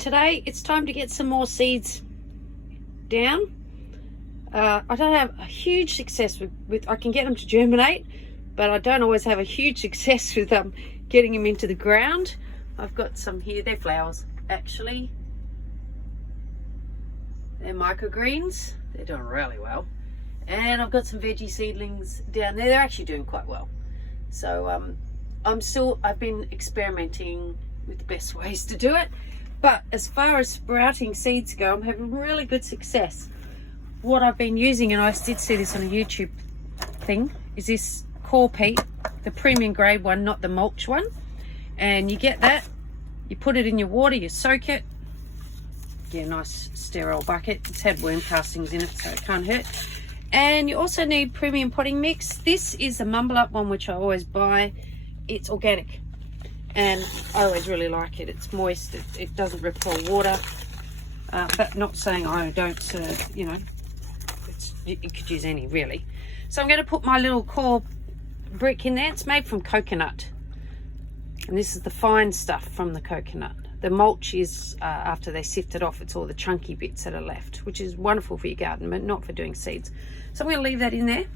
today it's time to get some more seeds down. I don't have a huge success with I can get them to germinate, but I don't always have a huge success with getting them into the ground. I've got some here, they're flowers actually. They're microgreens, they're doing really well. And I've got some veggie seedlings down there, they're actually doing quite well. So I've been experimenting with the best ways to do it. But as far as sprouting seeds go, I'm having really good success. What I've been using, and I did see this on a YouTube thing, is this core peat, the premium grade one, not the mulch one. And you get that, you put it in your water, you soak it. Get a nice sterile bucket. It's had worm castings in it, so it can't hurt. And you also need premium potting mix. This is a Mumble Up one, which I always buy. It's organic. And I always really like it. It's moist, it doesn't repel water, but not saying I don't, you know, you could use any really. So I'm going to put my little core brick in there. It's made from coconut, and this is the fine stuff from the coconut. The mulch is, after they sift it off, it's all the chunky bits that are left, which is wonderful for your garden, but not for doing seeds. So I'm going to leave that in there.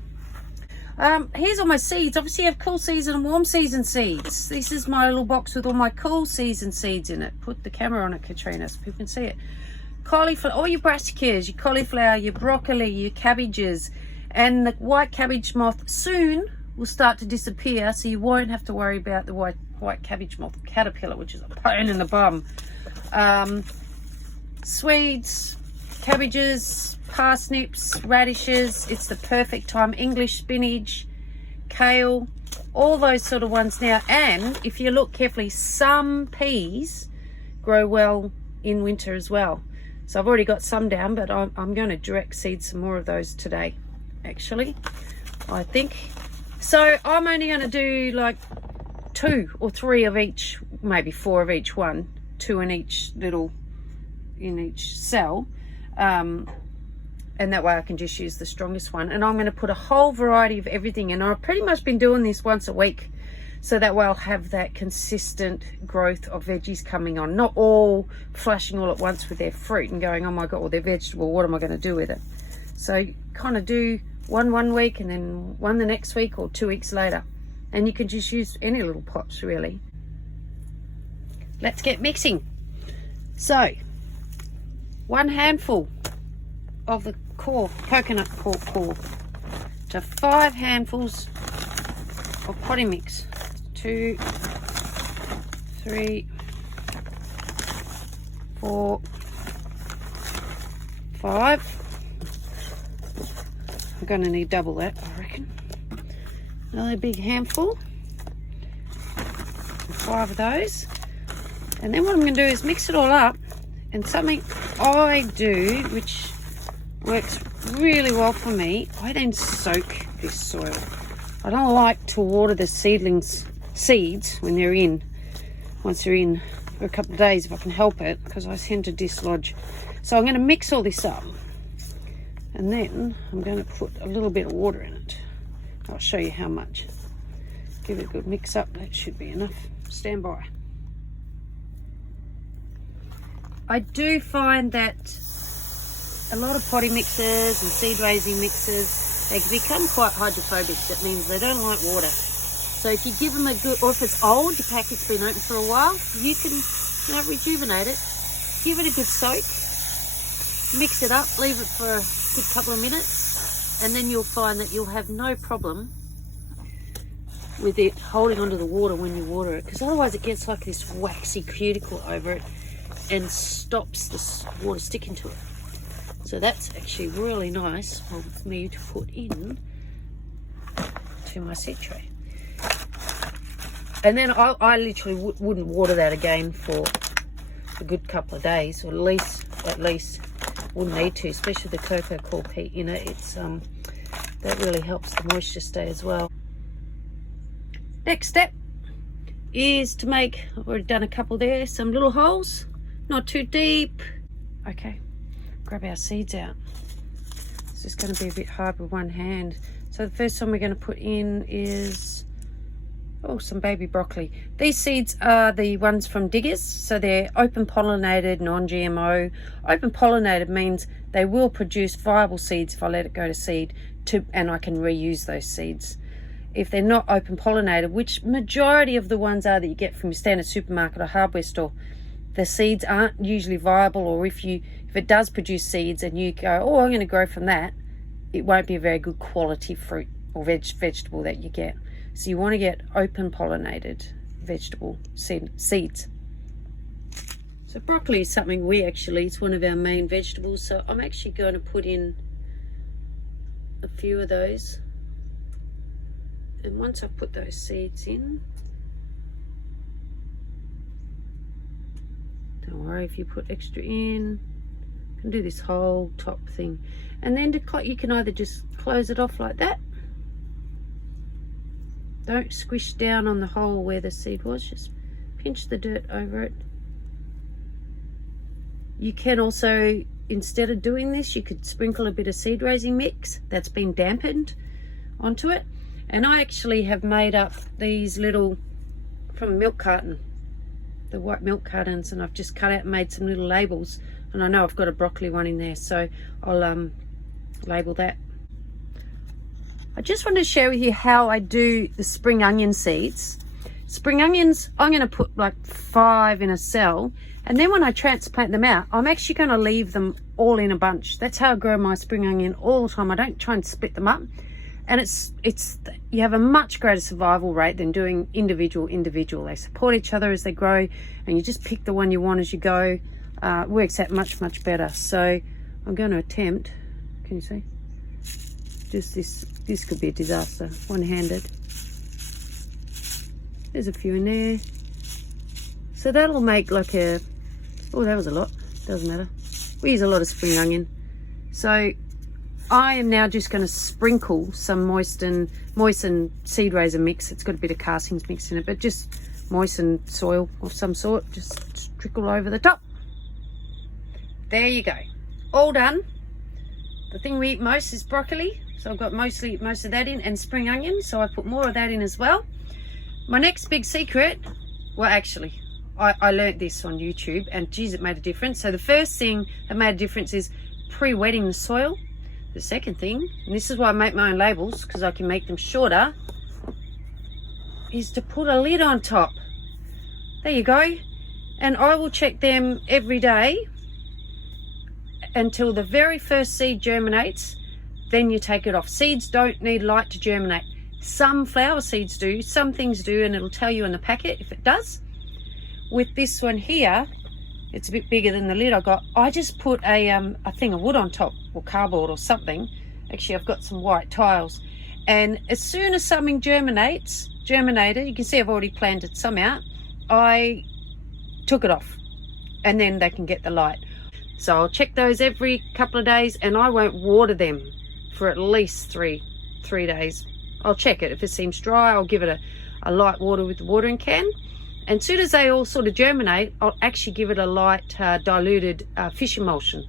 Here's all my seeds. Obviously I have cool season and warm season seeds. This is my little box with all my cool season seeds in it. Put the camera on it, Katrina, so people can see it. Cauliflower, all your brassicas, your cauliflower, your broccoli, your cabbages, and the white cabbage moth soon will start to disappear, so you won't have to worry about the white cabbage moth caterpillar, which is a pain in the bum. Swedes, cabbages, parsnips, radishes, it's the perfect time. English spinach, kale, all those sort of ones now. And if you look carefully, some peas grow well in winter as well. So I've already got some down, but I'm going to direct seed some more of those today, actually, I think. So I'm only going to do like 2 or 3 of each, maybe 4 of each one, 2 in each cell. And that way I can just use the strongest one. And I'm going to put a whole variety of everything in. I've pretty much been doing this once a week, so that way I'll have that consistent growth of veggies coming on, not all flashing all at once with their fruit and going, oh my god, well, they're vegetable, what am I going to do with it? So kind of do one week and then one the next week, or 2 weeks later, and you can just use any little pots really. Let's get mixing. So 1 handful of the coconut core to 5 handfuls of potting mix. 2, 3, 4, 5. I'm going to need double that, I reckon. Another big handful. 5 of those. And then what I'm going to do is mix it all up. And something I do, which works really well for me, I then soak this soil. I don't like to water the seeds when they're in, once they're in for a couple of days if I can help it, because I tend to dislodge. So I'm going to mix all this up, and then I'm going to put a little bit of water in it. I'll show you how much. Give it a good mix up, that should be enough. Stand by. I do find that a lot of potting mixers and seed raising mixers, they become quite hydrophobic. That means they don't like water. So if you give them a good, or if it's old, your packet's been open for a while, you can, you know, rejuvenate it. Give it a good soak, mix it up, leave it for a good couple of minutes, and then you'll find that you'll have no problem with it holding onto the water when you water it, because otherwise it gets like this waxy cuticle over it and stops the water sticking to it. So that's actually really nice for me to put in to my seed tray. And then I literally wouldn't water that again for a good couple of days, or at least wouldn't need to, especially the cocoa core peat. You know, it's that really helps the moisture stay as well. Next step is to make, I've already done a couple there, some little holes, not too deep. Okay, grab our seeds out. It's just going to be a bit hard with one hand. So the first one we're going to put in is Oh, some baby broccoli. These seeds are the ones from Diggers, so they're open pollinated, non-GMO. Open pollinated means they will produce viable seeds if I let it go to seed, and I can reuse those seeds. If they're not open pollinated, which majority of the ones are that you get from your standard supermarket or hardware store, the seeds aren't usually viable, or if it does produce seeds and you go, oh, I'm going to grow from that, it won't be a very good quality fruit or vegetable that you get. So you want to get open pollinated vegetable seeds. So broccoli is something it's one of our main vegetables. So I'm actually going to put in a few of those. And once I've put those seeds in, don't worry if you put extra in, you can do this whole top thing. And then you can either just close it off like that. Don't squish down on the hole where the seed was, just pinch the dirt over it. You can also, instead of doing this, you could sprinkle a bit of seed raising mix that's been dampened onto it. And I actually have made up these little, from a milk carton, the white milk cartons, and I've just cut out and made some little labels. And I know I've got a broccoli one in there, so I'll label that. I just wanted to share with you how I do the spring onion seeds. Spring onions, I'm going to put like 5 in a cell, and then when I transplant them out, I'm actually going to leave them all in a bunch. That's how I grow my spring onion all the time. I don't try and split them up, and you have a much greater survival rate than doing individual. They support each other as they grow, and you just pick the one you want as you go. It works out much better. So I'm going to attempt, can you see? Just this could be a disaster, one-handed. There's a few in there. So that'll make like oh, that was a lot, doesn't matter. We use a lot of spring onion. So I am now just going to sprinkle some moisten seed raiser mix. It's got a bit of castings mixed in it, but just moistened soil of some sort, just trickle over the top. There you go, all done. The thing we eat most is broccoli, so I've got most of that in, and spring onion, so I put more of that in as well. My next big secret, well actually, I learnt this on YouTube, and geez, it made a difference. So the first thing that made a difference is pre-wetting the soil. The second thing, and this is why I make my own labels, because I can make them shorter, is to put a lid on top. There you go. And I will check them every day until the very first seed germinates. Then you take it off. Seeds don't need light to germinate. Some flower seeds do, some things do, and it'll tell you in the packet if it does. With this one here, it's a bit bigger than the lid I got. I just put a thing of wood on top, or cardboard or something. Actually, I've got some white tiles. And as soon as something germinated, you can see I've already planted some out, I took it off, and then they can get the light. So I'll check those every couple of days, and I won't water them for at least three days. I'll check it. If it seems dry, I'll give it a light water with the watering can. And as soon as they all sort of germinate, I'll actually give it a light diluted fish emulsion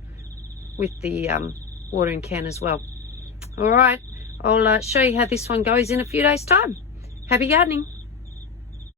with the watering can as well. All right, I'll show you how this one goes in a few days' time. Happy gardening.